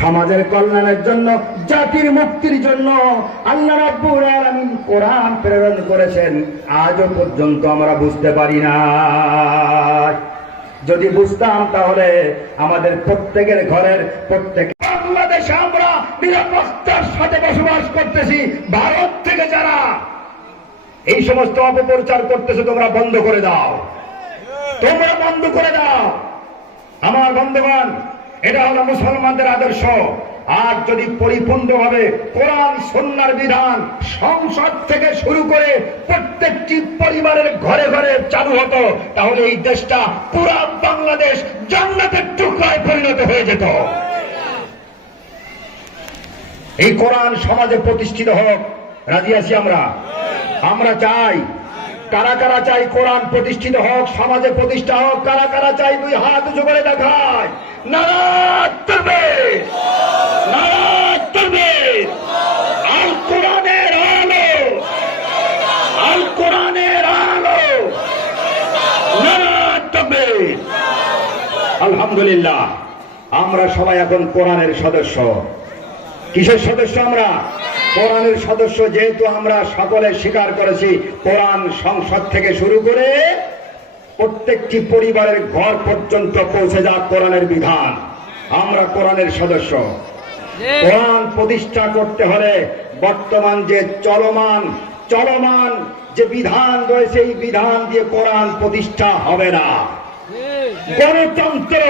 সমাজের কল্যাণের জন্য, জাতির মুক্তির জন্য আল্লাহ রাব্বুল আলামিন কোরআন প্রেরণ করেছেন। আজও পর্যন্ত আমরা বুঝতে পারি না। যদি বুঝতাম তাহলে আমাদের প্রত্যেকের ঘরের প্রত্যেক বাংলাদেশে আমরা নিরাপত্তার সাথে বসবাস করতেছি। ভারত থেকে যারা এই সমস্ত অপপ্রচার করতেছে তোমরা বন্ধ করে দাও, তোমরা বন্ধ করে দাও। আমার বন্ধুগণ, এটা হলো মুসলমানদের আদর্শ। আর যদি পরিপূর্ণভাবে কোরআন সুন্নাহর বিধান সংসদ থেকে শুরু করে প্রত্যেকটি পরিবারের ঘরে ঘরে চালু হতো, তাহলে এই দেশটা পুরা বাংলাদেশ জান্নাতের টুকরায় পরিণত হয়ে যেত। এই কোরআন সমাজে প্রতিষ্ঠিত হোক, রাজি আছি আমরা। আমরা চাই, কারা কারা চাই কোরআন প্রতিষ্ঠিত হোক, সমাজে প্রতিষ্ঠা হোক? কারা কারা চাই দুই হাত উঁচু করে দেখায়। নারায়ে তাকবীর, নারায়ে তাকবীর। আল কোরআনের আলো, আল কোরআনের আলো, নারায়ে তাকবীর। আলহামদুলিল্লাহ, আমরা সবাই এখন কোরআনের সদস্য। কিসের সদস্য? আমরা কোরআনের সদস্য। যেহেতু আমরা সকলে স্বীকার করেছি কোরআন সংসদ থেকে শুরু করে প্রত্যেকটি পরিবারের ঘর পর্যন্ত পৌঁছে যাক কোরআনের বিধান, আমরা কোরআনের সদস্য। কোরআন প্রতিষ্ঠা করতে হলে বর্তমান যে চলমান যে বিধান রয়েছে, এই বিধান দিয়ে কোরআন প্রতিষ্ঠা হবে না। গণতন্ত্র